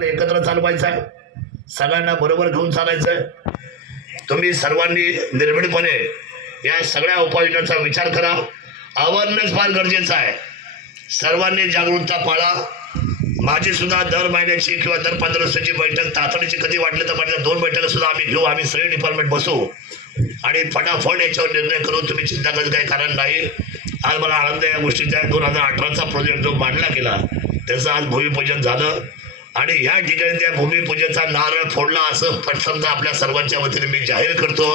एकत्र चालवायचं आहे सगळ्यांना बरोबर घेऊन चालायचं आहे तुम्ही सर्वांनी निर्भीडपणे या सगळ्या उपाययोजनांचा विचार करा अवेअरनेस फार गरजेचं आहे सर्वांनी जागरूकता पाळा माझी सुद्धा दर महिन्याची किंवा दर पंधरा दिवसाची बैठक तातडीची कधी वाटली तर माझ्या दोन बैठका सुद्धा आम्ही घेऊ आम्ही सगळी डिपार्टमेंट बसू आणि फटाफट याच्यावर निर्णय करू तुम्ही चिंता करत काही कारण नाही आज मला आनंद या गोष्टीचा दोन हजार अठराचा प्रोजेक्ट जो मांडला गेला त्याचं आज भूमिपूजन झालं आणि या ठिकाणी त्या भूमिपूजेचा नारळ फोडला असं समजा आपल्या सर्वांच्या वतीने मी जाहीर करतो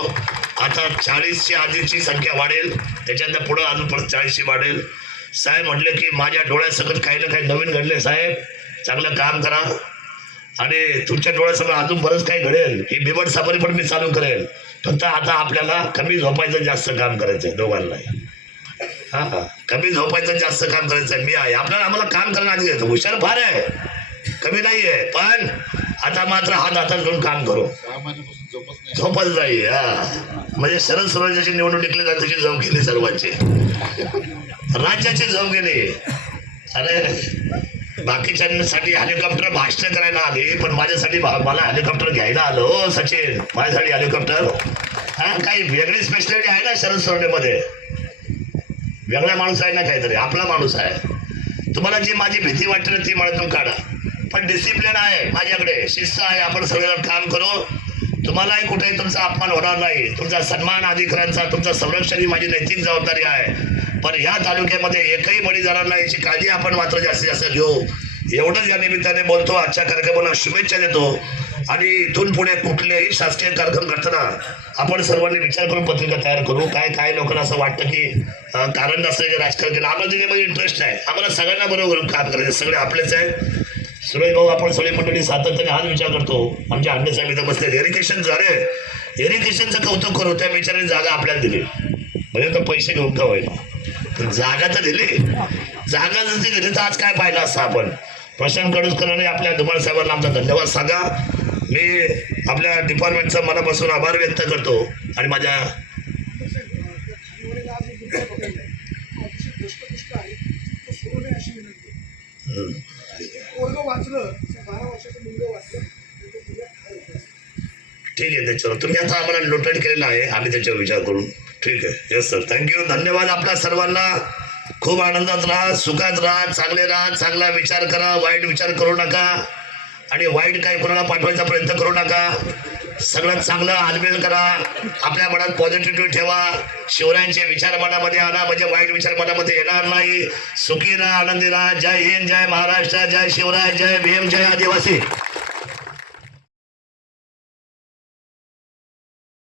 आता ची आधीची संख्या वाढेल त्याच्यानंतर पुढं अजून परत चाळीसची वाढेल साहेब म्हटलं की माझ्या डोळ्यासकट काही ना काही नवीन घडले साहेब चांगलं काम करा आणि तुमच्या डोळ्यासमोर अजून बरंच काही घडेल ही बिबट सफारी पण मी चालू करेल फक्त आता आपल्याला कमी झोपायचं जास्त काम करायचं आहे दोघांना हा कमी झोपायचं जास्त काम करायचं मी आहे आपल्याला आम्हाला काम करणं आधी हुशार फार आहे कमी नाहीये पण आता मात्र हात हातात घेऊन काम करू झोपत नाही म्हणजे शरद स्वराज्याची निवडणूक टिकली जाते की गेली सर्वांची राज्याची जाऊन गेली अरे बाकीच्यांसाठी हेलिकॉप्टर भाषण करायला आले पण माझ्यासाठी मला हेलिकॉप्टर घ्यायला आलो हो, सचिन माझ्यासाठी हेलिकॉप्टर काही वेगळी स्पेशालिटी आहे ना शरद सोडण्यामध्ये वेगळा माणूस आहे ना काहीतरी आपला माणूस आहे तुम्हाला जी माझी भीती वाटते ती मला तुम्ही काढा पण डिसिप्लिन आहे माझ्याकडे शिस्त आहे आपण सगळ्यांना काम करू तुम्हालाही कुठेही तुमचा अपमान होणार नाही तुमचा सन्मान अधिकारांचा तुमचा संरक्षण ही माझी नैतिक जबाबदारी आहे पण ह्या तालुक्यामध्ये एकही बळी जाणार नाही याची काळजी आपण मात्र जास्तीत जास्त घेऊ एवढंच या निमित्ताने बोलतो आजच्या कार्यक्रमाला शुभेच्छा देतो आणि इथून पुढे कुठलेही शासकीय कार्यक्रम करताना आपण सर्वांनी विचार करून पत्रिका तयार करू काय काय लोकांना असं वाटतं की कारण नसतं राजकारण केलं आम्हाला इंटरेस्ट आहे म्हणजे आम्हाला सगळ्यांना बरोबर काम करायचं सगळे आपलेच आहे सुरेश भाऊ आपण सगळी मंडळी सातत्याने हाच विचार करतो आमच्या आंबे सांगितलं इथं बसले एरिकेशन झाले एरिगेशनचं कौतुक करू त्या बिचारे जागा आपल्याला दिली म्हणजे तर पैसे घेऊन का व्हायला जागा तर दिली जागा जर दिली तर आज काय पाहिलं असतं आपण प्रशांत कडूसकरांनी आपल्या धुमाळ साहेबांना आमचा धन्यवाद सांगा मी आपल्या डिपार्टमेंटचा मनापासून आभार व्यक्त करतो आणि माझ्या म्हणजे ठीक आहे त्याच्यावर तुम्ही आता आम्हाला लोटड केलेलं आहे आम्ही त्याच्यावर विचार करू ठीक आहे येस सर थँक्यू धन्यवाद आपल्या सर्वांना खूप आनंदात राहा सुखात राहा चांगले राहा चांगला विचार करा वाईट विचार करू नका आणि वाईट काही कोणाला पाठवायचा प्रयत्न करू नका सगळ्यात चांगलं आलमेल करा आपल्या मनात पॉझिटिव्हिटी ठेवा शिवरायांचे विचार मनामध्ये आणा म्हणजे वाईट विचार मनामध्ये येणार नाही सुखी राहा आनंदी राहा जय हिंद जय महाराष्ट्र जय शिवराय जय भीम जय आदिवासी